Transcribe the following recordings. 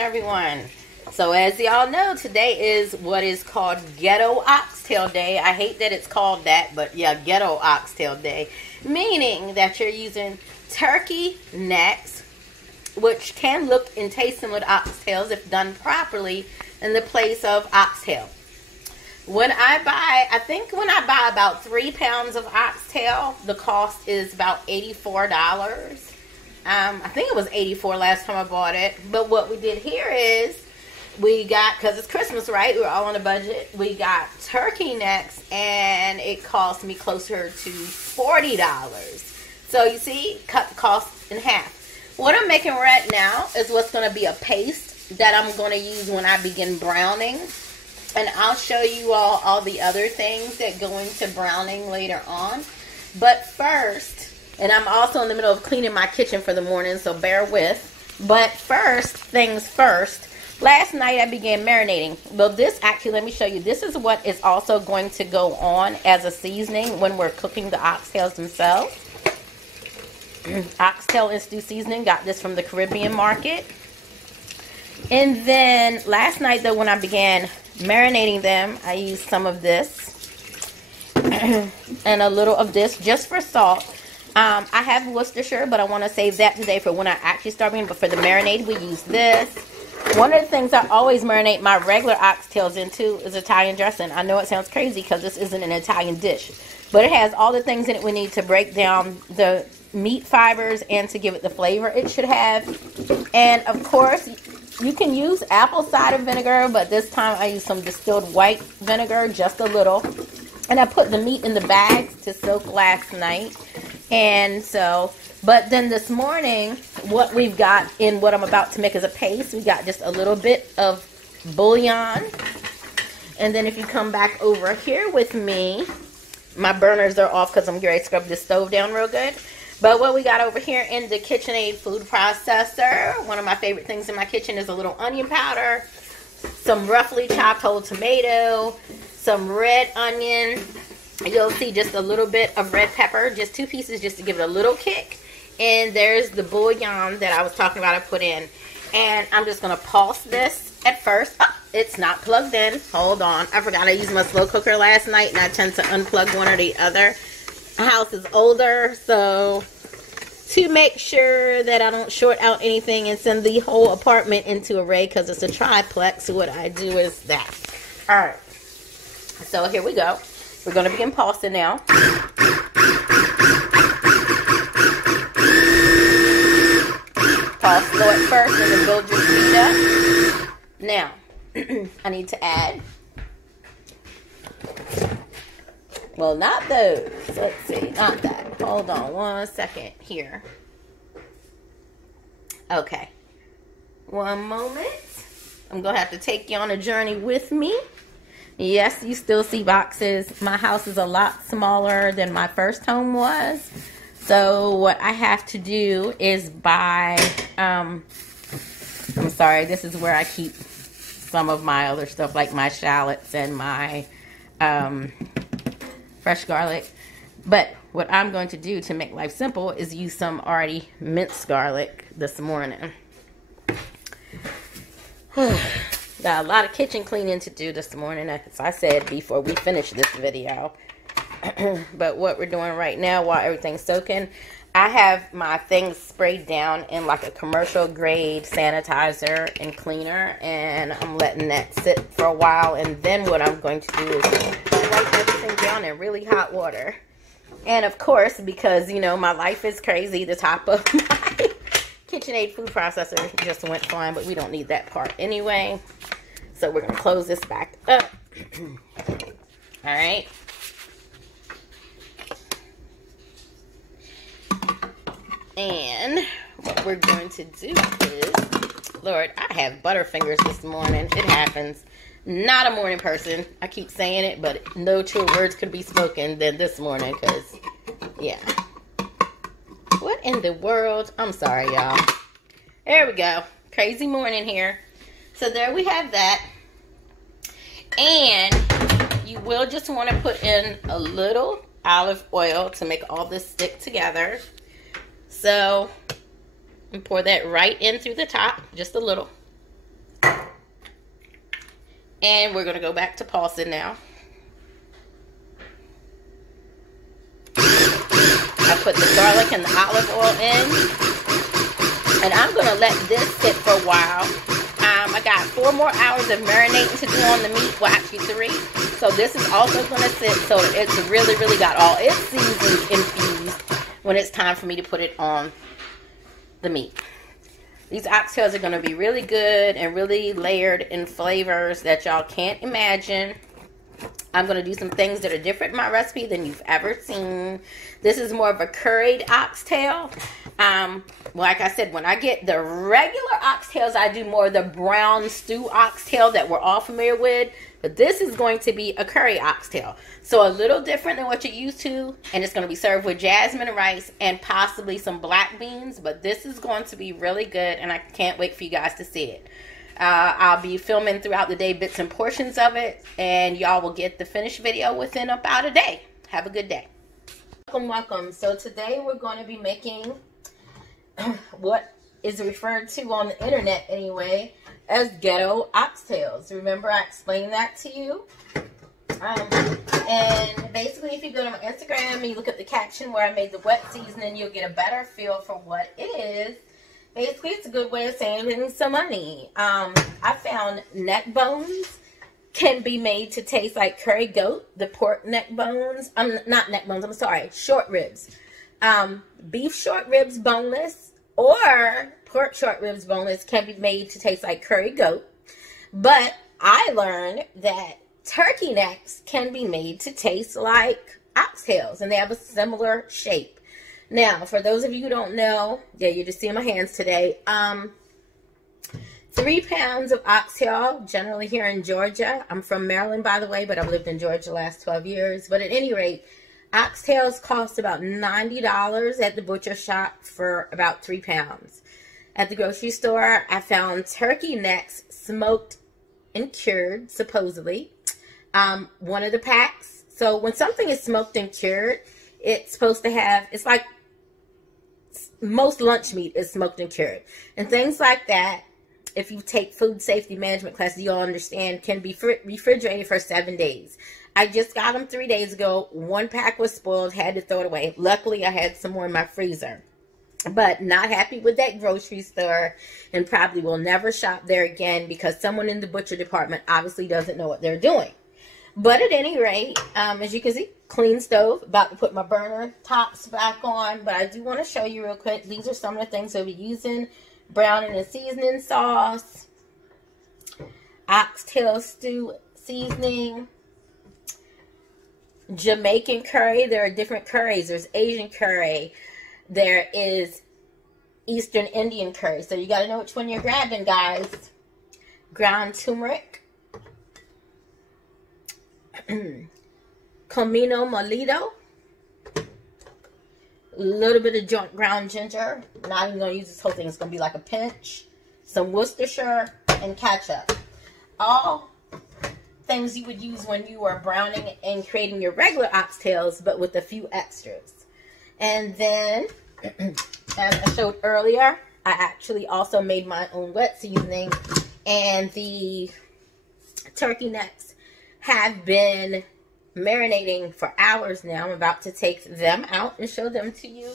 Everyone, so as y'all know, today is what is called Ghetto Oxtail Day. I hate that it's called that, but yeah, Ghetto Oxtail Day, meaning that you're using turkey necks, which can look and taste similar to oxtails if done properly, in the place of oxtail. When I buy about 3 pounds of oxtail, the cost is about $84. I think it was $84 last time I bought it. But what we did here is we got, because it's Christmas, right? We're all on a budget. We got turkey necks, and it cost me closer to $40. So you see, cut the cost in half. What I'm making right now is what's going to be a paste that I'm going to use when I begin browning. And I'll show you all the other things that go into browning later on. But first, and I'm also in the middle of cleaning my kitchen for the morning, so bear with. But first things first, last night I began marinating. Well, this actually, let me show you. This is what is also going to go on as a seasoning when we're cooking the oxtails themselves. Oxtail and stew seasoning. Got this from the Caribbean market. And then last night, though, when I began marinating them, I used some of this and a little of this just for salt. I have Worcestershire, but I want to save that today for when I actually start making. But for the marinade, we use this. One of the things I always marinate my regular oxtails into is Italian dressing. I know it sounds crazy because this isn't an Italian dish, but it has all the things in it we need to break down the meat fibers and to give it the flavor it should have. And of course, you can use apple cider vinegar, but this time I used some distilled white vinegar, just a little. And I put the meat in the bags to soak last night. And so, but then this morning, what we've got in what I'm about to make as a paste, we got just a little bit of bouillon. And then if you come back over here with me, my burners are off because I'm getting ready to scrub the stove down real good. But what we got over here in the KitchenAid food processor, one of my favorite things in my kitchen is a little onion powder, some roughly chopped whole tomato, some red onion. You'll see just a little bit of red pepper, just 2 pieces just to give it a little kick. And there's the bouillon that I was talking about I put in. And I'm just going to pulse this at first. Oh, it's not plugged in. Hold on. I forgot I used my slow cooker last night, and I tend to unplug one or the other. My house is older, so to make sure that I don't short out anything and send the whole apartment into array because it's a triplex, what I do is that. All right. So here we go. We're going to begin pulsing now. Pulse slow at first and then build your speed up. Now, I need to add, well, not those. Let's see, not that. Hold on 1 second here. Okay. One moment. I'm going to have to take you on a journey with me. Yes, you still see boxes. My house is a lot smaller than my first home was. So what I have to do is buy, I'm sorry, this is where I keep some of my other stuff like my shallots and my fresh garlic. But what I'm going to do to make life simple is use some already minced garlic this morning. Got a lot of kitchen cleaning to do this morning, as I said before we finish this video. But what we're doing right now while everything's soaking, I have my things sprayed down in like a commercial grade sanitizer and cleaner, and I'm letting that sit for a while. And then what I'm going to do is wipe everything down in really hot water. And of course, because you know my life is crazy, the top of my KitchenAid food processor just went fine, but we don't need that part anyway. So we're going to close this back up. All right. And what we're going to do is, Lord, I have butterfingers this morning. It happens. Not a morning person. I keep saying it, but no true words could be spoken than this morning because, yeah. What in the world? I'm sorry, y'all. There we go. Crazy morning here. So there we have that. And you will just want to put in a little olive oil to make all this stick together. So, and pour that right in through the top, just a little. And we're going to go back to pulsing now. I put the garlic and the olive oil in. And I'm going to let this sit for a while. I got 4 more hours of marinating to do on the meat. Well, actually 3. So this is also going to sit so it's really, really got all its seasons infused when it's time for me to put it on the meat. These oxtails are going to be really good and really layered in flavors that y'all can't imagine. I'm going to do some things that are different in my recipe than you've ever seen. This is more of a curried oxtail. Like I said, when I get the regular oxtails, I do more of the brown stew oxtail that we're all familiar with. But this is going to be a curry oxtail. So a little different than what you're used to. And it's going to be served with jasmine rice and possibly some black beans. But this is going to be really good. And I can't wait for you guys to see it. I'll be filming throughout the day bits and portions of it. And y'all will get the finished video within about a day. Have a good day. Welcome. So today we're going to be making what is referred to on the internet anyway as ghetto oxtails. Remember I explained that to you? And basically if you go to my Instagram and you look at the caption where I made the wet seasoning, you'll get a better feel for what it is. Basically it's a good way of saving some money. I found neck bones can be made to taste like curry goat. The pork neck bones, not neck bones, I'm sorry, short ribs. Beef short ribs boneless or pork short ribs boneless can be made to taste like curry goat. But I learned that turkey necks can be made to taste like oxtails, and they have a similar shape. Now, for those of you who don't know, yeah, you're just seeing my hands today. 3 pounds of oxtail, generally here in Georgia. I'm from Maryland, by the way, but I've lived in Georgia the last 12 years. But at any rate, oxtails cost about $90 at the butcher shop for about 3 pounds. At the grocery store, I found turkey necks smoked and cured, supposedly. One of the packs. So when something is smoked and cured, it's supposed to have, it's like most lunch meat is smoked and cured. And things like that, if you take food safety management classes, you'll understand, can be refrigerated for 7 days. I just got them 3 days ago. 1 pack was spoiled, had to throw it away. Luckily, I had some more in my freezer. But not happy with that grocery store and probably will never shop there again because someone in the butcher department obviously doesn't know what they're doing. But at any rate, as you can see, clean stove. About to put my burner tops back on. But I do want to show you real quick. These are some of the things we'll be using. Browning and seasoning sauce, oxtail stew seasoning, Jamaican curry. There are different curries. There's Asian curry. There is Eastern Indian curry. So you got to know which one you're grabbing, guys. Ground turmeric, comino molido, a little bit of ground ginger. Not even going to use this whole thing. It's going to be like a pinch. Some Worcestershire and ketchup. All things you would use when you are browning and creating your regular oxtails, but with a few extras. And then, as I showed earlier, I actually also made my own wet seasoning. And the turkey necks have been marinating for hours now. I'm about to take them out and show them to you.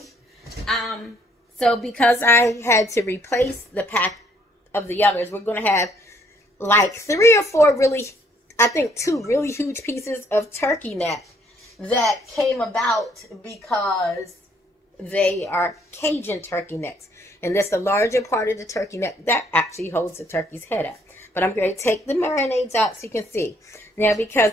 So because I had to replace the pack of the others, we're going to have like 3 or 4 really, I think 2 really huge pieces of turkey neck that came about because they are Cajun turkey necks. And that's the larger part of the turkey neck that actually holds the turkey's head up. But I'm going to take the marinades out so you can see. Now, because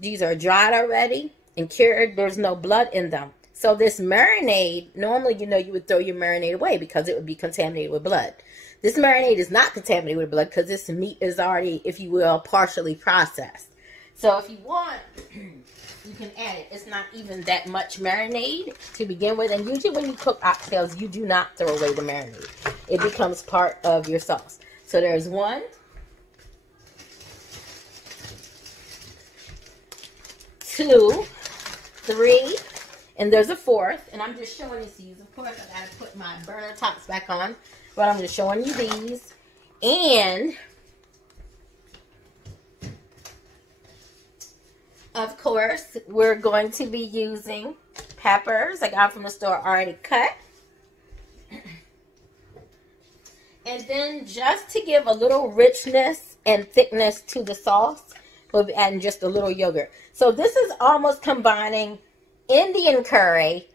these are dried already and cured, there's no blood in them. So this marinade, normally, you know, you would throw your marinade away because it would be contaminated with blood. This marinade is not contaminated with blood because this meat is already, if you will, partially processed. So if you want, you can add it. It's not even that much marinade to begin with. And usually when you cook oxtails, you do not throw away the marinade. It becomes part of your sauce. So there's 1, 2, 3, and there's a 4th, and I'm just showing you these. Of course, I gotta put my burner tops back on, but I'm just showing you these. And Of course, we're going to be using peppers I got from the store already cut. And then just to give a little richness and thickness to the sauce, we'll be adding just a little yogurt. So this is almost combining Indian curry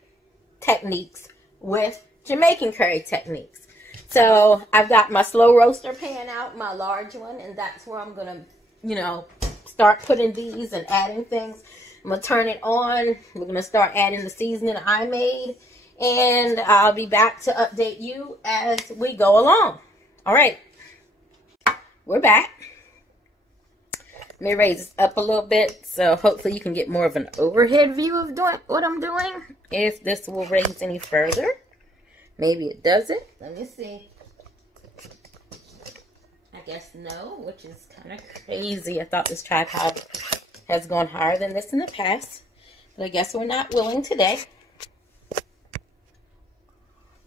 techniques with Jamaican curry techniques. So I've got my slow roaster pan out, my large one, and that's where I'm going to, you know, start putting these and adding things. I'm going to turn it on. We're going to start adding the seasoning I made. And I'll be back to update you as we go along. All right. We're back. Let me raise this up a little bit so hopefully you can get more of an overhead view of doing what I'm doing. If this will raise any further. Maybe it doesn't. Let me see. I guess no, which is kind of crazy. I thought this tripod has gone higher than this in the past. But I guess we're not willing today.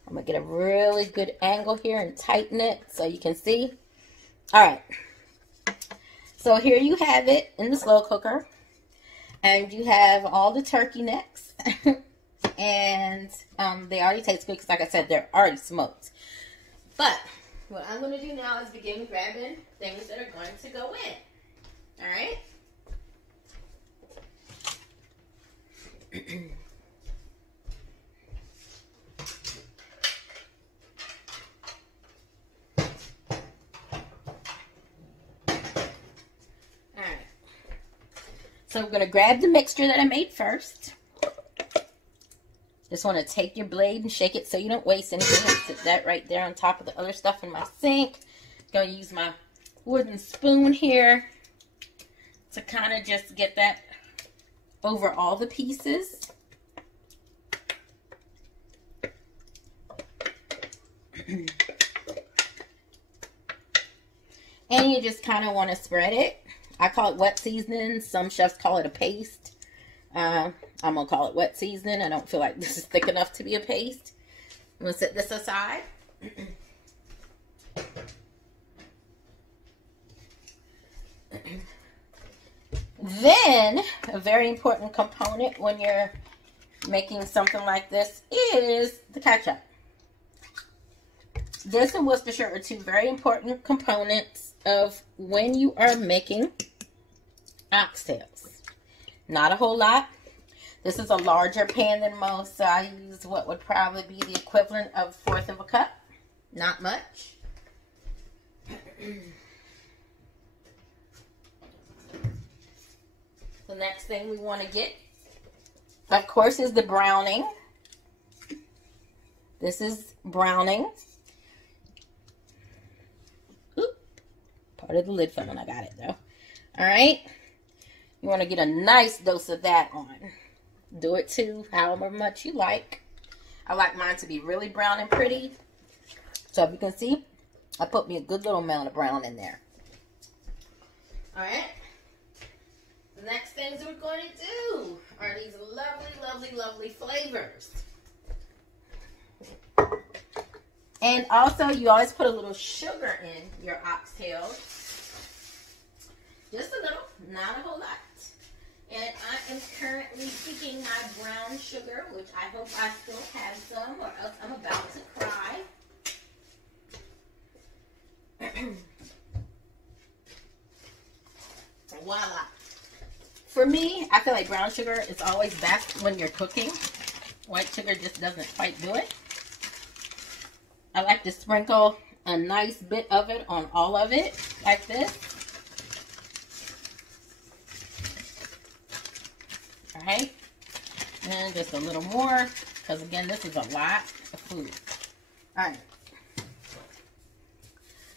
I'm going to get a really good angle here and tighten it so you can see. All right. So here you have it in the slow cooker. And you have all the turkey necks. And they already taste good because, like I said, they're already smoked. But what I'm going to do now is begin grabbing things that are going to go in. All right? So we're going to grab the mixture that I made first. Just want to take your blade and shake it so you don't waste anything. Sit that right there on top of the other stuff in my sink. Going to use my wooden spoon here to kind of just get that over all the pieces. And you just kind of want to spread it. I call it wet seasoning. Some chefs call it a paste. I'm going to call it wet seasoning. I don't feel like this is thick enough to be a paste. I'm going to set this aside. Then, a very important component when you're making something like this is the ketchup. This and Worcestershire are two very important components of when you are making oxtails. Not a whole lot. This is a larger pan than most, so I use what would probably be the equivalent of 1/4 of a cup. Not much. The next thing we want to get, of course, is the browning. This is browning. Oop, part of the lid fell when I got it, though. All right. You want to get a nice dose of that on. Do it too, however much you like. I like mine to be really brown and pretty. So if you can see, I put me a good little amount of brown in there. All right. The next things we're going to do are these lovely, lovely, lovely flavors. And also, you always put a little sugar in your oxtails. Just a little, not a whole lot. And I am currently picking my brown sugar, which I hope I still have some, or else I'm about to cry. Voila. For me, I feel like brown sugar is always best when you're cooking. White sugar just doesn't quite do it. I like to sprinkle a nice bit of it on all of it, like this. Alright, and just a little more, because again, this is a lot of food. Alright.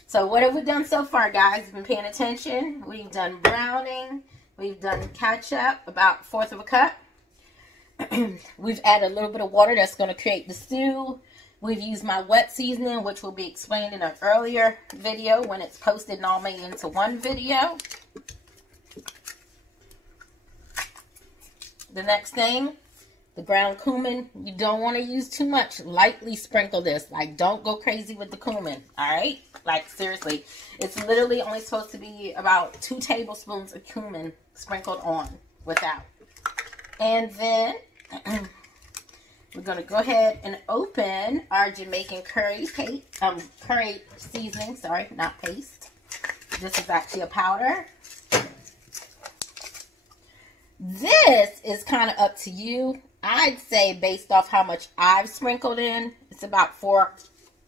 So what have we done so far, guys? You've been paying attention. We've done browning. We've done ketchup, about 1/4 of a cup. We've added a little bit of water that's going to create the stew. We've used my wet seasoning, which will be explained in an earlier video when it's posted and all made into one video. The next thing, the ground cumin. You don't want to use too much. Lightly sprinkle this. Like, don't go crazy with the cumin. Alright? Like, seriously. It's literally only supposed to be about 2 tablespoons of cumin sprinkled on. without. And then we're going to go ahead and open our Jamaican curry seasoning. Sorry, not paste. This is actually a powder. This is kind of up to you. I'd say based off how much I've sprinkled in, it's about 4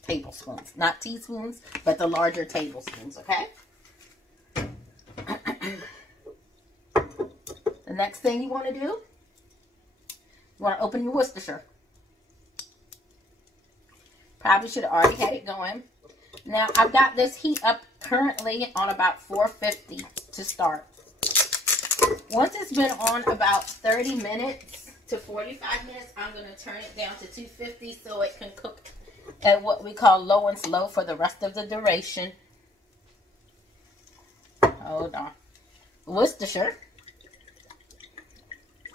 tablespoons. Not teaspoons, but the larger tablespoons, okay? The next thing you want to do, you want to open your Worcestershire. Probably should have already had it going. Now, I've got this heat up currently on about 450 to start. Once it's been on about 30 minutes to 45 minutes, I'm going to turn it down to 250 so it can cook at what we call low and slow for the rest of the duration. Hold on. Worcestershire.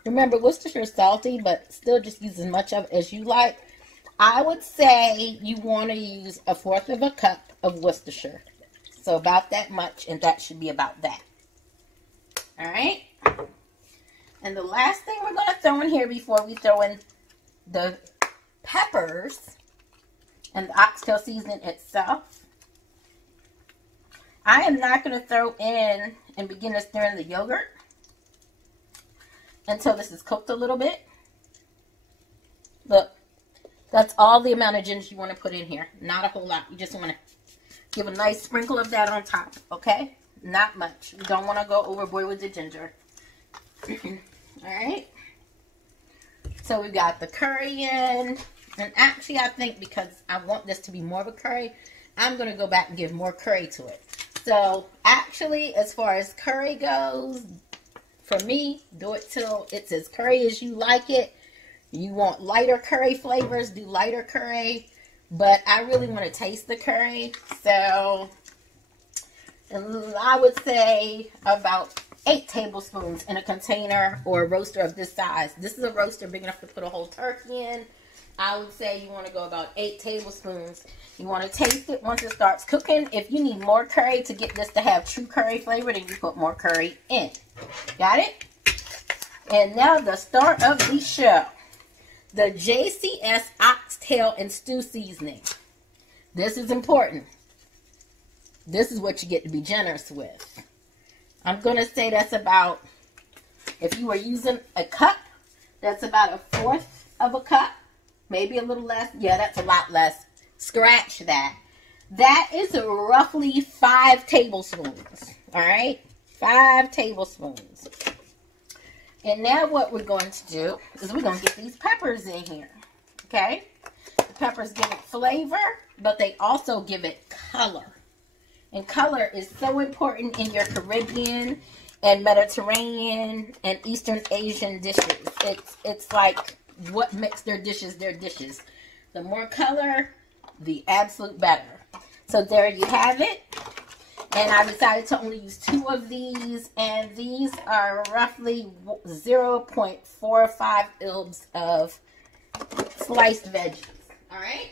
Remember, Worcestershire is salty, but still just use as much of it as you like. I would say you want to use 1/4 of a cup of Worcestershire. So about that much, and that should be about that. All right. And the last thing we're going to throw in here before we throw in the peppers and the oxtail seasoning itself, I am not going to throw in and begin to stir in the yogurt until this is cooked a little bit. Look, that's all the amount of ginger you want to put in here. Not a whole lot. You just want to give a nice sprinkle of that on top, okay? Not much. You don't want to go overboard with the ginger. Alright. So we've got the curry in. And actually, I think because I want this to be more of a curry, I'm going to go back and give more curry to it. So actually, as far as curry goes, for me, do it till it's as curry as you like it. You want lighter curry flavors, do lighter curry. But I really want to taste the curry. So I would say about 8 tablespoons in a container or a roaster of this size. This is a roaster big enough to put a whole turkey in. I would say you want to go about 8 tablespoons. You want to taste it once it starts cooking. If you need more curry to get this to have true curry flavor, then you put more curry in. Got it? And now the star of the show. The JCS Oxtail and Stew Seasoning. This is important. This is what you get to be generous with. I'm going to say that's about, if you were using a cup, that's about 1/4 of a cup. Maybe a little less. Yeah, that's a lot less. Scratch that. That is roughly 5 tablespoons. All right? 5 tablespoons. And now what we're going to do is we're going to get these peppers in here. Okay? The peppers give it flavor, but they also give it color. And color is so important in your Caribbean and Mediterranean and Eastern Asian dishes. It's like what makes their dishes their dishes. The more color, the absolute better. So there you have it. And I decided to only use 2 of these. And these are roughly 0.45 ilbs of sliced veggies. Alright?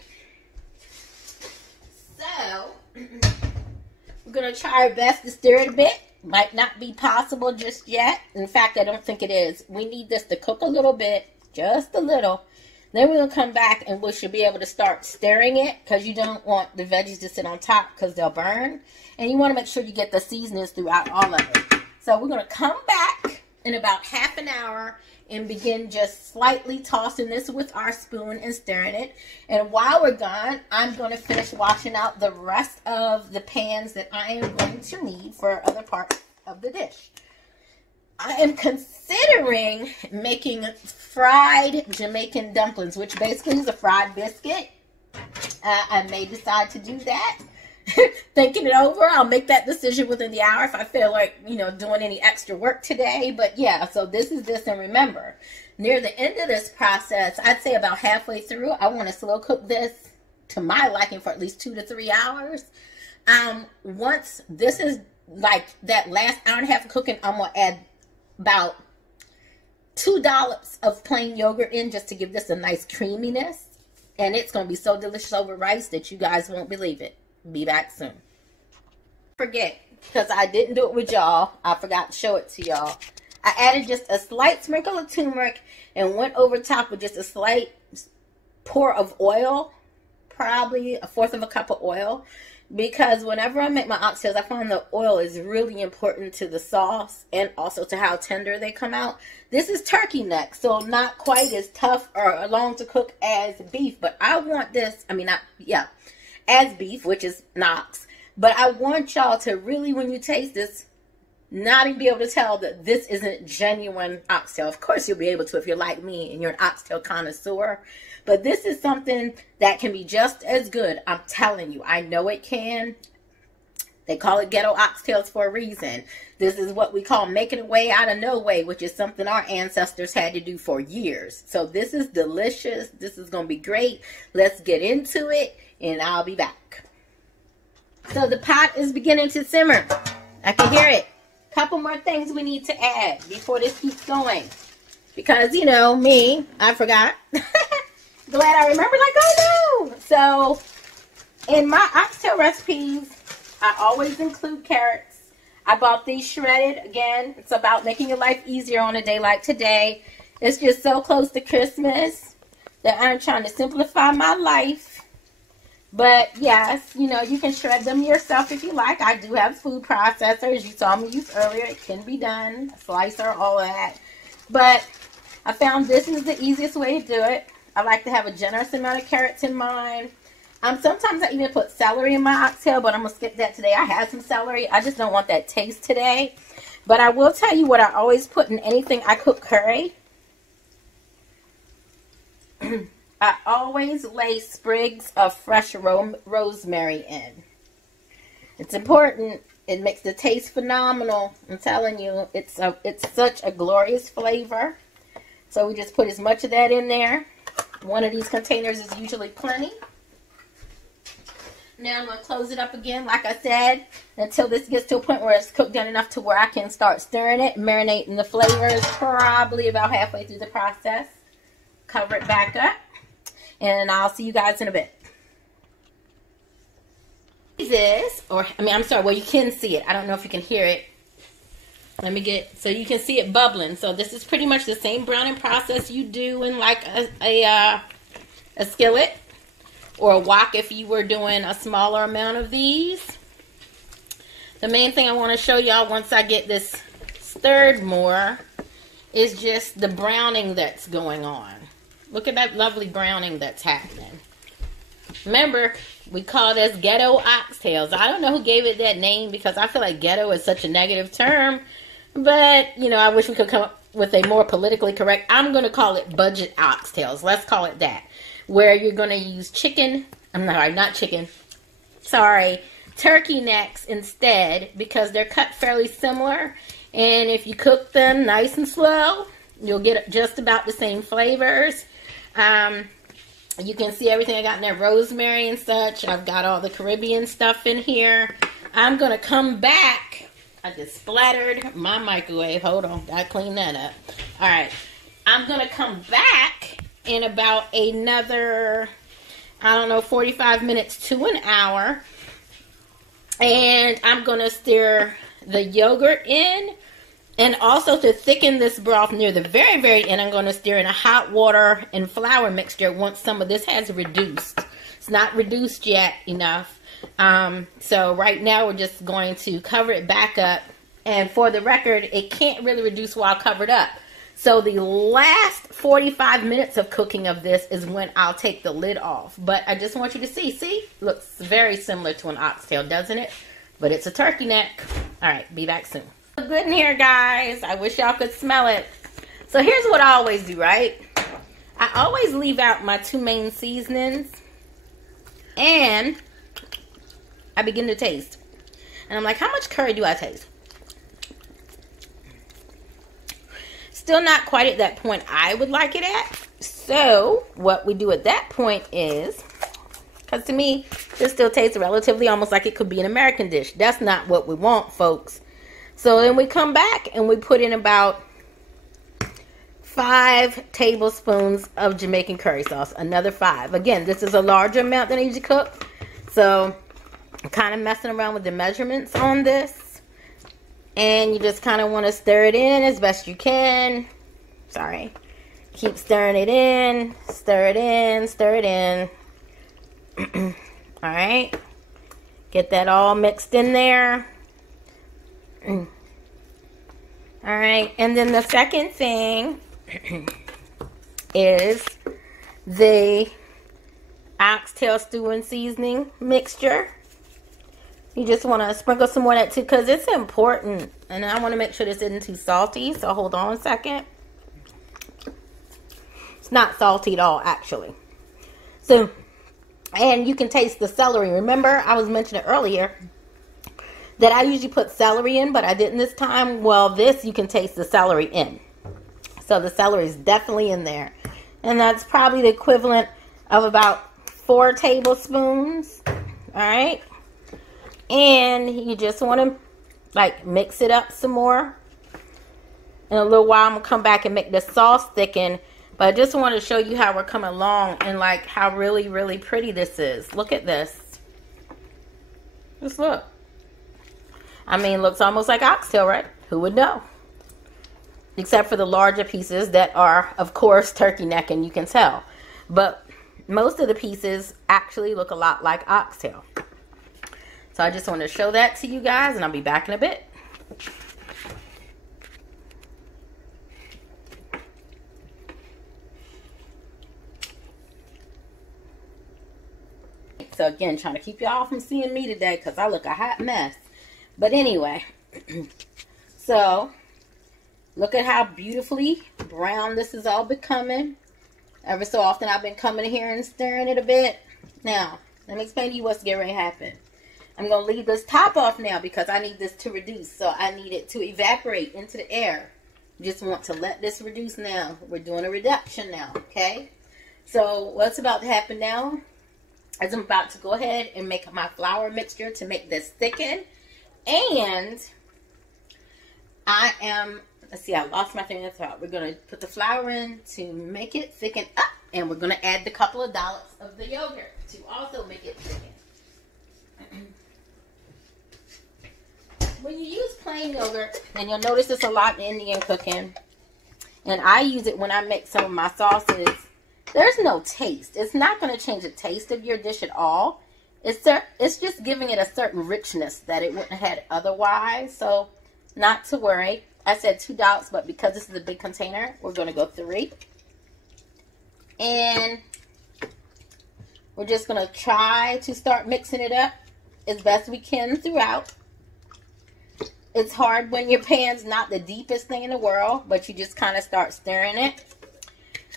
So, we're going to try our best to stir it a bit. Might not be possible just yet. In fact, I don't think it is. We need this to cook a little bit. Just a little. Then we're going to come back and we should be able to start stirring it because you don't want the veggies to sit on top because they'll burn. And you want to make sure you get the seasonings throughout all of it. So we're going to come back in about half an hour and begin just slightly tossing this with our spoon and stirring it. And while we're gone, I'm going to finish washing out the rest of the pans that I am going to need for other parts of the dish. I am considering making fried Jamaican dumplings, which basically is a fried biscuit. I may decide to do that. Thinking it over, I'll make that decision within the hour if I feel like, doing any extra work today. But yeah, so this is this. And remember, near the end of this process, I'd say about halfway through, I want to slow cook this to my liking for at least 2 to 3 hours. Once this is like that last hour and a half of cooking, I'm going to add about 2 dollops of plain yogurt in just to give this a nice creaminess. And it's going to be so delicious over rice that you guys won't believe it. Be back soon. Forget, because I didn't do it with y'all. I forgot to show it to y'all. I added just a slight sprinkle of turmeric and went over top with just a slight pour of oil, probably 1/4 cup of oil, because whenever I make my oxtails, I find the oil is really important to the sauce and also to how tender they come out. This is turkey neck, so not quite as tough or long to cook as beef, but I want this, as beef, which is Knox. But I want y'all to really, when you taste this, not even be able to tell that this isn't genuine oxtail. Of course, you'll be able to if you're like me and you're an oxtail connoisseur. But this is something that can be just as good. I'm telling you, I know it can. They call it Ghetto Oxtails for a reason. This is what we call making a way out of no way, which is something our ancestors had to do for years. So this is delicious. This is going to be great. Let's get into it, and I'll be back. So the pot is beginning to simmer. I can hear it. Couple more things we need to add before this keeps going. Because, you know, me, I forgot. Glad I remembered, like, oh no. So, in my oxtail recipes, I always include carrots. I bought these shredded. Again, it's about making your life easier on a day like today. It's just so close to Christmas that I'm trying to simplify my life. But yes, you know, you can shred them yourself if you like. I do have food processors. You saw me use earlier. It can be done. A slicer, all of that. But I found this is the easiest way to do it. I like to have a generous amount of carrots in mine. Sometimes I even put celery in my oxtail, but I'm going to skip that today. I have some celery. I just don't want that taste today. But I will tell you what I always put in anything I cook curry. I always lay sprigs of fresh rosemary in. It's important. It makes the taste phenomenal. I'm telling you, it's such a glorious flavor. So we just put as much of that in there. One of these containers is usually plenty. Now I'm going to close it up again, like I said, until this gets to a point where it's cooked down enough to where I can start stirring it, marinating the flavors, probably about halfway through the process. Cover it back up. And I'll see you guys in a bit. Well, you can see it. I don't know if you can hear it. So you can see it bubbling. So this is pretty much the same browning process you do in like a skillet or a wok if you were doing a smaller amount of these. The main thing I want to show y'all once I get this stirred more is just the browning that's going on. Look at that lovely browning that's happening. Remember, we call this Ghetto Oxtails. I don't know who gave it that name because I feel like ghetto is such a negative term. But, you know, I wish we could come up with a more politically correct. I'm going to call it budget oxtails. Let's call it that. Where you're going to use turkey necks instead because they're cut fairly similar. And if you cook them nice and slow, you'll get just about the same flavors. You can see everything I got in there, rosemary and such. I've got all the Caribbean stuff in here. I'm going to come back. I just splattered my microwave. Hold on. Gotta clean that up. All right. I'm going to come back in about another, 45 minutes to an hour. And I'm going to stir the yogurt in. And also to thicken this broth near the very, very end, I'm going to stir in a hot water and flour mixture once some of this has reduced. It's not reduced yet enough. So right now we're just going to cover it back up. And for the record, it can't really reduce while covered up. So the last 45 minutes of cooking of this is when I'll take the lid off. But I just want you to see, looks very similar to an oxtail, doesn't it? But it's a turkey neck. All right, be back soon. Good in here, guys. I wish y'all could smell it. So here's what I always do, right? I always leave out my 2 main seasonings. And I begin to taste. And I'm like, how much curry do I taste? Still not quite at that point I would like it at. So what we do at that point is, because to me, this still tastes relatively almost like it could be an American dish. That's not what we want, folks. So then we come back and we put in about 5 tablespoons of Jamaican curry sauce. Another 5. Again, this is a larger amount than I usually cook. So I'm kind of messing around with the measurements on this. And you just kind of want to stir it in as best you can. Sorry. Keep stirring it in. Stir it in. Stir it in. Alright. Get that all mixed in there. Alright. And then the second thing is the oxtail stew and seasoning mixture. You just want to sprinkle some more of that too, because it's important. And I want to make sure this isn't too salty. So hold on a second. It's not salty at all, actually. So, and you can taste the celery. Remember, I was mentioning earlier that I usually put celery in, but I didn't this time. Well, this you can taste the celery in. So the celery is definitely in there. And that's probably the equivalent of about 4 tablespoons. All right. And you just want to like mix it up some more. In a little while, I'm going to come back and make the sauce thicken. But I just want to show you how we're coming along and like how really, really pretty this is. Look at this. Just look. I mean, it looks almost like oxtail, right? Who would know? Except for the larger pieces that are, of course, turkey neck, and you can tell. But most of the pieces actually look a lot like oxtail. So I just want to show that to you guys, and I'll be back in a bit. So again, trying to keep y'all from seeing me today because I look a hot mess. But anyway, so look at how beautifully brown this is all becoming. Ever so often I've been coming here and stirring it a bit. Now, let me explain to you what's getting ready to happen. I'm going to leave this top off now because I need this to reduce. So I need it to evaporate into the air. Just want to let this reduce now. We're doing a reduction now, okay? So what's about to happen now is I'm about to go ahead and make my flour mixture to make this thicken. And I am, let's see, I lost my train of thought. We're going to put the flour in to make it thicken up. And we're going to add the couple of dollops of the yogurt to also make it thicken. When you use plain yogurt, and you'll notice this a lot in Indian cooking, and I use it when I make some of my sauces, there's no taste. It's not going to change the taste of your dish at all. It's just giving it a certain richness that it wouldn't have had otherwise. So, not to worry. I said 2 dollops, but because this is a big container, we're going to go 3. And we're just going to try to start mixing it up as best we can throughout. It's hard when your pan's not the deepest thing in the world, but you just kind of start stirring it.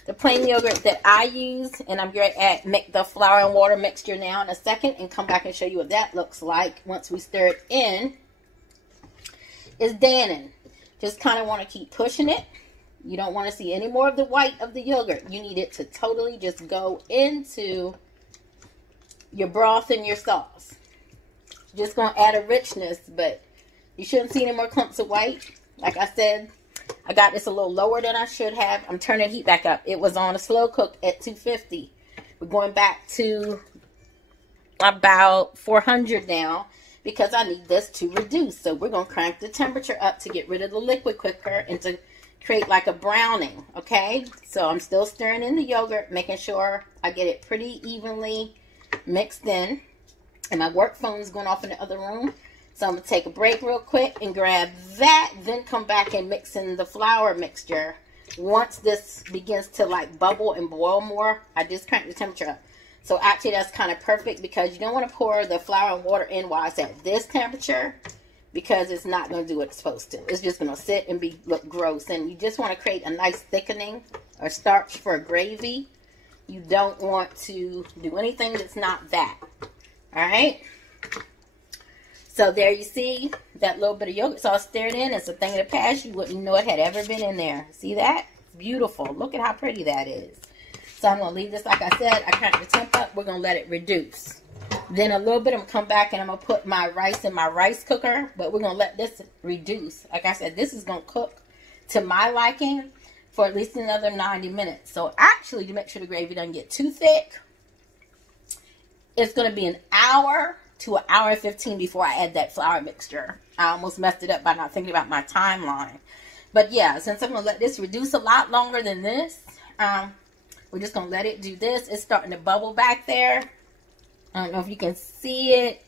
The plain yogurt that I use, and I'm going to make the flour and water mixture now in a second and come back and show you what that looks like once we stir it in, is Dannon. Just kind of want to keep pushing it. You don't want to see any more of the white of the yogurt. You need it to totally just go into your broth and your sauce. Just going to add a richness, but you shouldn't see any more clumps of white. Like I said, I got this a little lower than I should have. I'm turning heat back up. It was on a slow cook at 250. We're going back to about 400 now because I need this to reduce. So we're going to crank the temperature up to get rid of the liquid quicker and to create like a browning, okay? So I'm still stirring in the yogurt, making sure I get it pretty evenly mixed in. And my work phone is going off in the other room. So I'm going to take a break real quick and grab that, then come back and mix in the flour mixture. Once this begins to like bubble and boil more, I just crank the temperature up. So actually that's kind of perfect because you don't want to pour the flour and water in while it's at this temperature because it's not going to do what it's supposed to. It's just going to sit and look gross. And you just want to create a nice thickening or starch for a gravy. You don't want to do anything that's not that. All right. So there you see that little bit of yogurt sauce stirred in. It's a thing of the past. You wouldn't know it had ever been in there. See that? It's beautiful. Look at how pretty that is. So I'm going to leave this, like I said, I cranked the temp up. We're going to let it reduce. Then a little bit, I'm going to come back and I'm going to put my rice in my rice cooker. But we're going to let this reduce. Like I said, this is going to cook to my liking for at least another 90 minutes. So actually, to make sure the gravy doesn't get too thick, it's going to be an hour to an hour and 15 before I add that flour mixture. I almost messed it up by not thinking about my timeline. But yeah, since I'm going to let this reduce a lot longer than this, we're just going to let it do this. It's starting to bubble back there. I don't know if you can see it.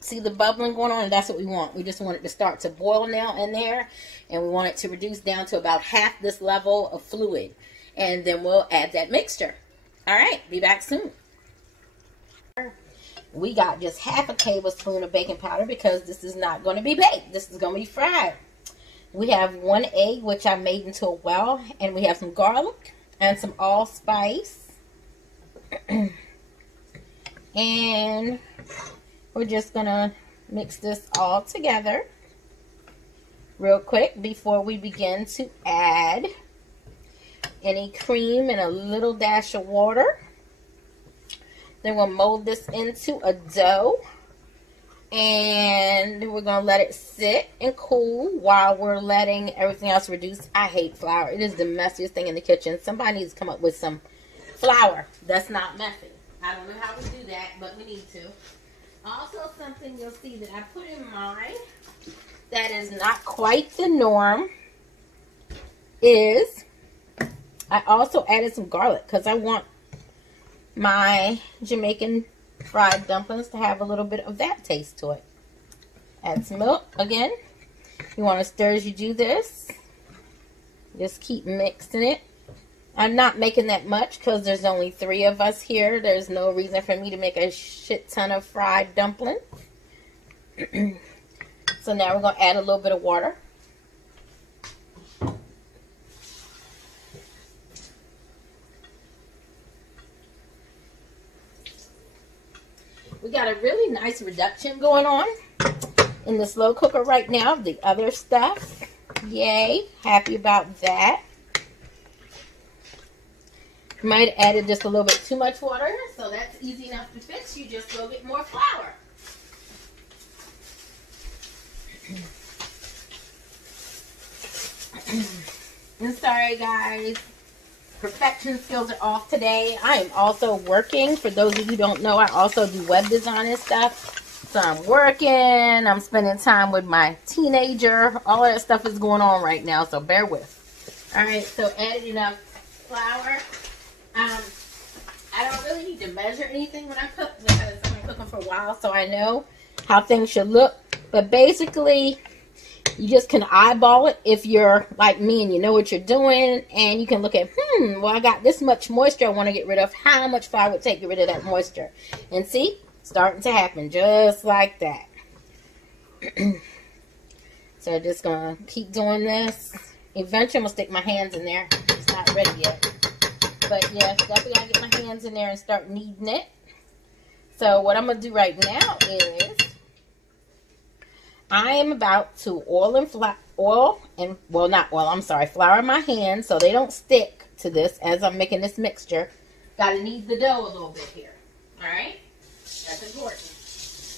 See the bubbling going on? And that's what we want. We just want it to start to boil now in there. And we want it to reduce down to about half this level of fluid. And then we'll add that mixture. All right, be back soon. We got just half a tablespoon of baking powder because this is not going to be baked. This is going to be fried. We have 1 egg, which I made into a well. And we have some garlic and some allspice. And we're just going to mix this all together real quick before we begin to add any cream and a little dash of water. Then we'll mold this into a dough. And we're going to let it sit and cool while we're letting everything else reduce. I hate flour. It is the messiest thing in the kitchen. Somebody needs to come up with some flour that's not messy. I don't know how we do that, but we need to. Also, something you'll see that I put in mine that is not quite the norm is I also added some garlic because I want my Jamaican fried dumplings to have a little bit of that taste to it. Add some milk again. You want to stir as you do this. Just keep mixing it. I'm not making that much because there's only 3 of us here. There's no reason for me to make a shit ton of fried dumplings. So now we're going to add a little bit of water. We got a really nice reduction going on in the slow cooker right now. The other stuff. Yay. Happy about that. Might have added just a little bit too much water, so that's easy enough to fix. You just go get more flour. I'm sorry, guys. Perfection skills are off today. I am also working. For those of you who don't know, I also do web design and stuff. So I'm working. I'm spending time with my teenager. All of that stuff is going on right now, so bear with. All right, so added enough flour. I don't really need to measure anything when I cook because I've been cooking for a while, so I know how things should look. But basically, you just can eyeball it if you're like me and you know what you're doing, and you can look at, well, I got this much moisture I want to get rid of. How much flour would it take to get rid of that moisture? And see, starting to happen just like that. So just gonna keep doing this. Eventually, I'm gonna stick my hands in there. It's not ready yet. But yeah, definitely gotta get my hands in there and start kneading it. So what I'm gonna do right now is I am about to flour my hands so they don't stick to this as I'm making this mixture. Gotta knead the dough a little bit here. Alright? That's important.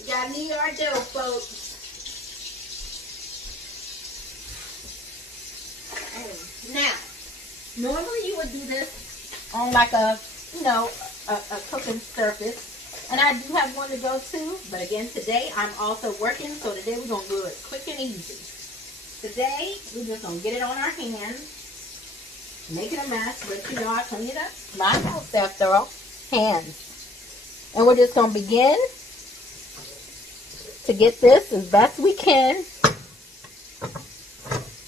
We gotta knead our dough, folks. Now, normally you would do this on like a cooking surface. And I do have one to go to, but again, today I'm also working, so today we're going to do it quick and easy. Today, we're just going to get it on our hands, make it a mess, but you know I clean it up. My house after all, hands. And we're just going to begin to get this as best we can.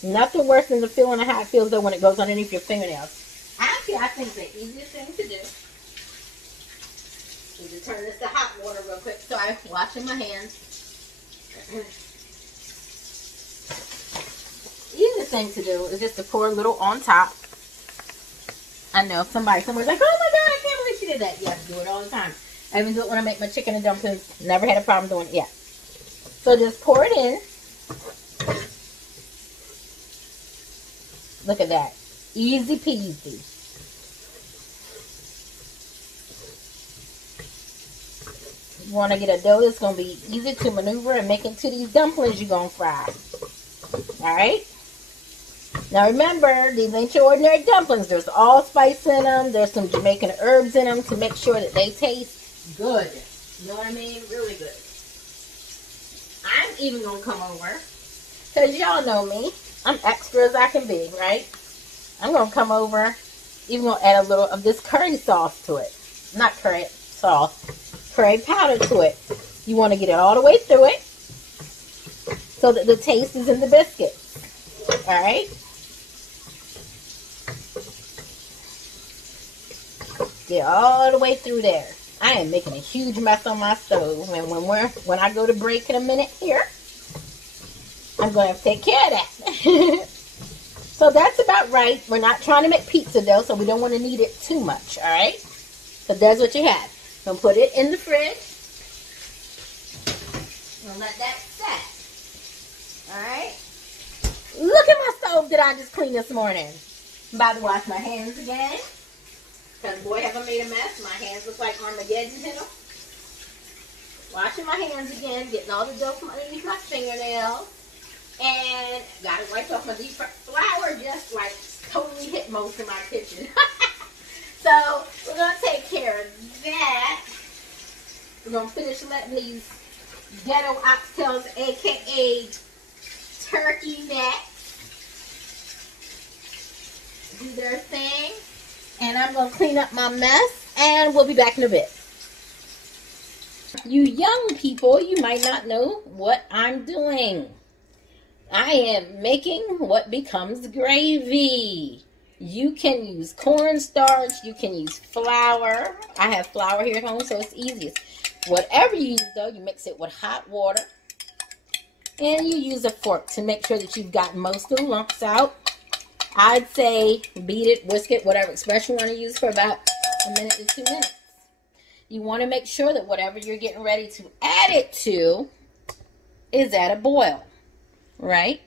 Nothing worse than the feeling of how it feels though when it goes underneath your fingernails. Actually, I think the easiest thing to do is to turn this to hot water real quick so I'm washing my hands. Easiest thing to do is just to pour a little on top. I know somebody's like, oh my God, I can't believe she did that. You have to do it all the time. I even do it when I make my chicken and dumplings. Never had a problem doing it yet. So just pour it in. Look at that. Easy peasy. You want to get a dough that's going to be easy to maneuver and make into these dumplings you're going to fry. Alright? Now remember, these ain't your ordinary dumplings. There's allspice in them. There's some Jamaican herbs in them to make sure that they taste good. You know what I mean? Really good. I'm even gonna come over, because y'all know me. I'm extra as I can be, right? I'm gonna come over, even gonna add a little of this curry sauce to it. Not curry sauce, curry powder to it. You want to get it all the way through it so that the taste is in the biscuit. Alright? Get all the way through there. I am making a huge mess on my stove. And when I go to break in a minute here, I'm going to have to take care of that. So that's about right. We're not trying to make pizza dough, so we don't want to knead it too much, alright? So that's what you have. So put it in the fridge. And let that set. Alright? Look at my stove that I just cleaned this morning. I'm about to wash my hands again. Because boy, have I made a mess. My hands look like Armageddon hit them. Washing my hands again, getting all the dough from underneath my fingernails. And got it wiped off my deep flour, just like totally hit most of my kitchen. So we're going to take care of that. We're going to finish letting these Ghetto Oxtails, aka turkey necks, do their thing. And I'm going to clean up my mess, and we'll be back in a bit. You young people, you might not know what I'm doing. I am making what becomes gravy. You can use cornstarch, you can use flour. I have flour here at home, so it's easiest. Whatever you use, though, you mix it with hot water. And you use a fork to make sure that you've got most of the lumps out. I'd say beat it, whisk it, whatever expression you want to use, for about a minute to 2 minutes. You want to make sure that whatever you're getting ready to add it to is at a boil, right?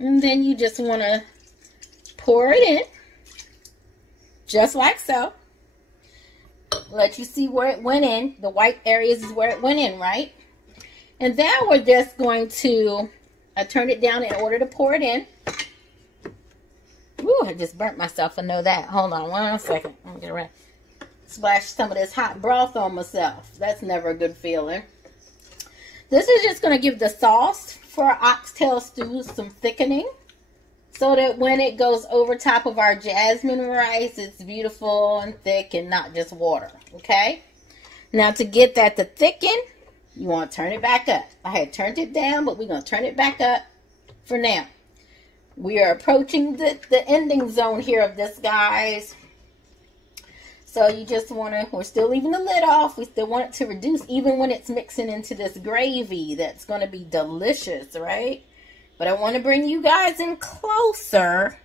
And then you just want to pour it in, just like so. Let you see where it went in. The white areas is where it went in, right? And then we're just going to turn it down in order to pour it in. Ooh, I just burnt myself. I know that. Hold on 1 second. Let me get around. Splash some of this hot broth on myself. That's never a good feeling. This is just going to give the sauce for our oxtail stew some thickening, so that when it goes over top of our jasmine rice, it's beautiful and thick and not just water. Okay? Now to get that to thicken, you want to turn it back up. I had turned it down, but we're going to turn it back up for now. We are approaching the ending zone here of this, guys. So you just want to, we're still leaving the lid off. We still want it to reduce even when it's mixing into this gravy. That's going to be delicious, right? But I want to bring you guys in closer.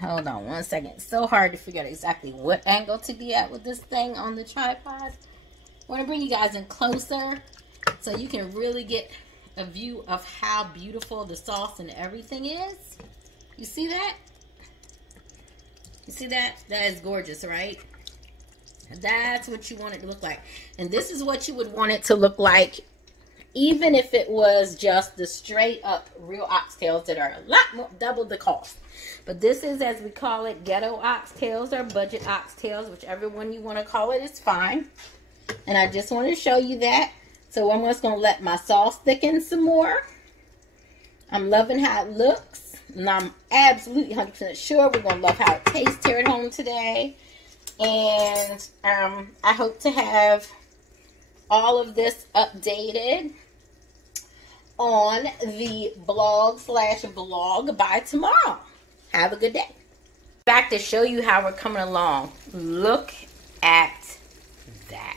Hold on 1 second. It's so hard to figure out exactly what angle to be at with this thing on the tripod. I want to bring you guys in closer so you can really get a view of how beautiful the sauce and everything is. You see that? You see that? That is gorgeous, right? That's what you want it to look like. And this is what you would want it to look like even if it was just the straight up real oxtails that are a lot more, double the cost. But this is, as we call it, ghetto oxtails or budget oxtails, whichever one you want to call it is fine. And I just want to show you that. So I'm just going to let my sauce thicken some more. I'm loving how it looks. And I'm absolutely 100% sure we're going to love how it tastes here at home today. And I hope to have all of this updated on the blog/vlog by tomorrow. Have a good day. Back to show you how we're coming along. Look at that.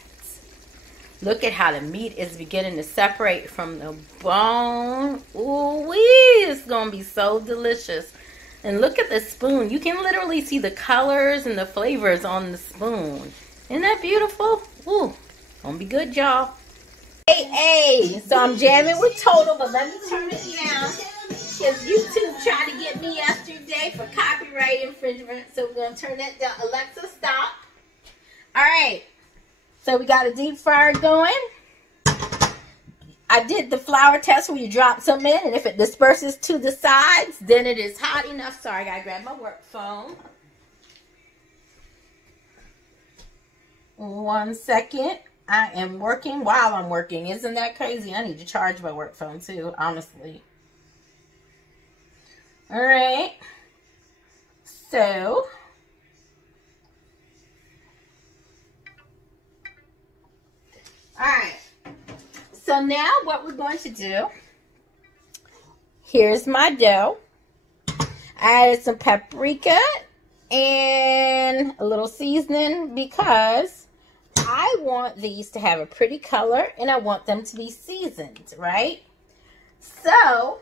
Look at how the meat is beginning to separate from the bone. Ooh wee, it's gonna be so delicious. And look at the spoon. You can literally see the colors and the flavors on the spoon. Isn't that beautiful? Ooh, gonna be good, y'all. Hey, so I'm jamming with Total, but let me turn it down because YouTube tried to get me yesterday for copyright infringement. So we're gonna turn that down. Alexa, stop. All right. So we got a deep fryer going. I did the flour test where you drop some in, and if it disperses to the sides, then it is hot enough. Sorry, I gotta grab my work phone. 1 second. I am working while I'm working. Isn't that crazy? I need to charge my work phone too, honestly. All right. So, all right. So now what we're going to do, here's my dough. I added some paprika and a little seasoning because I want these to have a pretty color and I want them to be seasoned, right? So,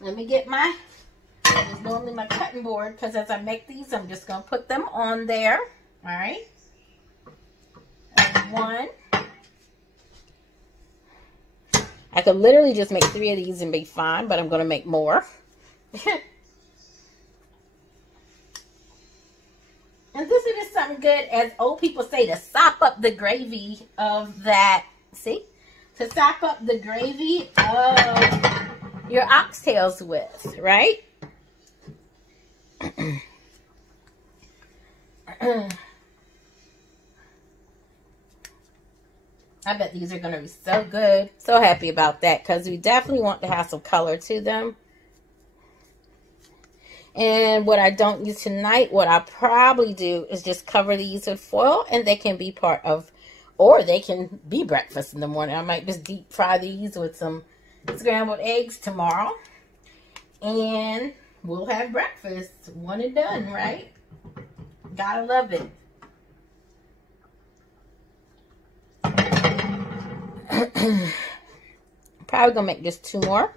let me get my, this is normally my cutting board because as I make these, I'm just going to put them on there, all right? That's one. I could literally just make 3 of these and be fine, but I'm going to make more. And this is just something good, as old people say, to sop up the gravy of that, see? To sop up the gravy of your oxtails with, right? I bet these are going to be so good. So happy about that because we definitely want to have some color to them. And what I don't use tonight, what I'll probably do is just cover these with foil and they can be part of, or they can be breakfast in the morning. I might just deep fry these with some scrambled eggs tomorrow. And we'll have breakfast. One and done, right? Gotta love it. Probably gonna make just 2 more.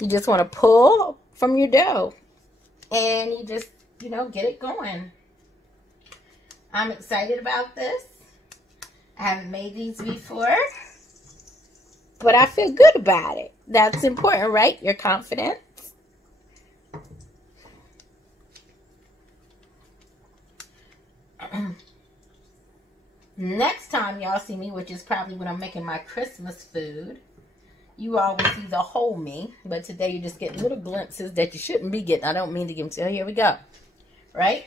You just want to pull from your dough and you just, you know, get it going. I'm excited about this. I haven't made these before, but I feel good about it. That's important, right? You're confident. Next time y'all see me, which is probably when I'm making my Christmas food, you all will see the whole me. But today you just get little glimpses that you shouldn't be getting. I don't mean to give them to you. Here we go. Right?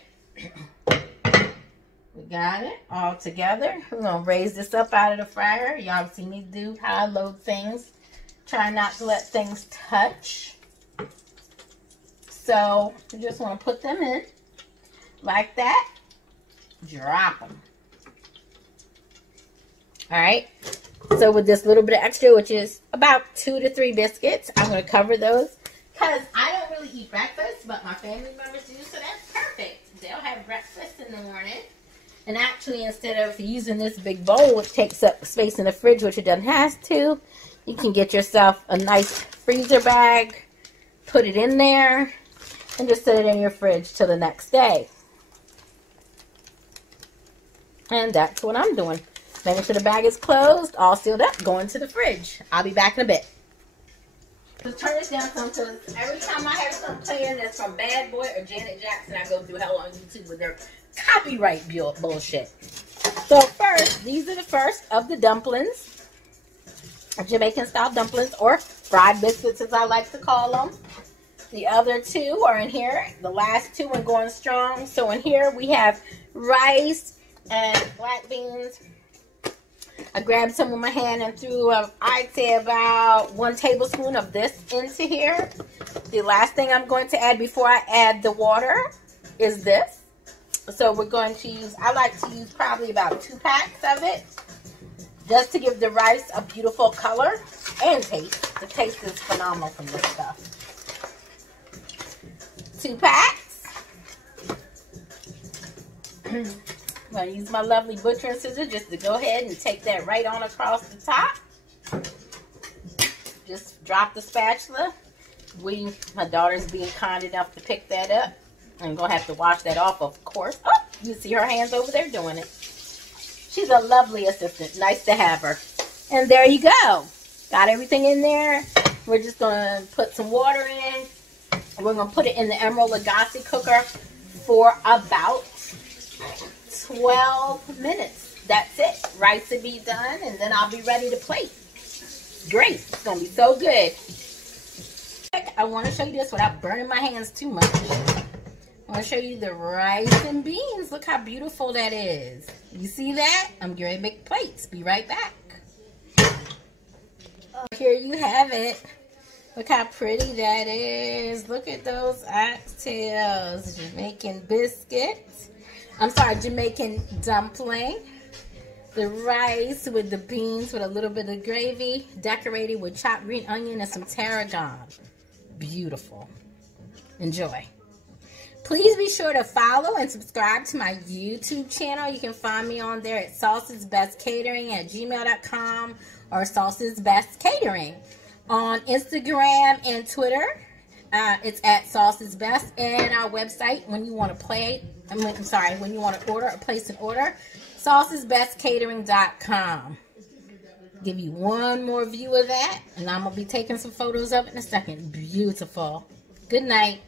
We got it all together. We're going to raise this up out of the fryer. Y'all see me do how I load things. Try not to let things touch. So you just want to put them in like that. Drop them. Alright, so with this little bit of extra, which is about 2 to 3 biscuits, I'm going to cover those. Because I don't really eat breakfast, but my family members do, so that's perfect. They'll have breakfast in the morning. And actually, instead of using this big bowl, which takes up space in the fridge, which it doesn't have to, you can get yourself a nice freezer bag, put it in there, and just set it in your fridge till the next day. And that's what I'm doing. Making sure the bag is closed, all sealed up, going to the fridge. I'll be back in a bit. Let's turn this down some because every time I have something playing that's from Bad Boy or Janet Jackson, I go through hell on YouTube with their copyright bullshit. So first, these are the first of the dumplings. Jamaican style dumplings, or fried biscuits as I like to call them. The other 2 are in here. The last 2 are going strong. So in here we have rice and black beans. I grabbed some with my hand and threw, I'd say about 1 tablespoon of this into here. The last thing I'm going to add before I add the water is this. So we're going to use, I like to use probably about 2 packs of it, just to give the rice a beautiful color and taste. The taste is phenomenal from this stuff. 2 packs. I'm going to use my lovely butchering scissors just to go ahead and take that right on across the top. Just drop the spatula. My daughter's being kind enough to pick that up. I'm going to have to wash that off, of course. Oh, you see her hands over there doing it. She's a lovely assistant. Nice to have her. And there you go. Got everything in there. We're just going to put some water in. We're going to put it in the Emerald Lagasse cooker for about 12 minutes. That's it. Rice will be done, and then I'll be ready to plate. Great. It's going to be so good. I want to show you this without burning my hands too much. I want to show you the rice and beans. Look how beautiful that is. You see that? I'm going to make plates. Be right back. Here you have it. Look how pretty that is. Look at those oxtails. Jamaican biscuits. I'm sorry, Jamaican dumpling. The rice with the beans with a little bit of gravy, decorated with chopped green onion and some tarragon. Beautiful. Enjoy. Please be sure to follow and subscribe to my YouTube channel. You can find me on there at saucesbestcatering@gmail.com or saucesbestcatering. On Instagram and Twitter, it's at saucesbest, and our website when you want to when you want to order or place an order, saucesbestcatering.com. Give you one more view of that, and I'm going to be taking some photos of it in a second. Beautiful. Good night.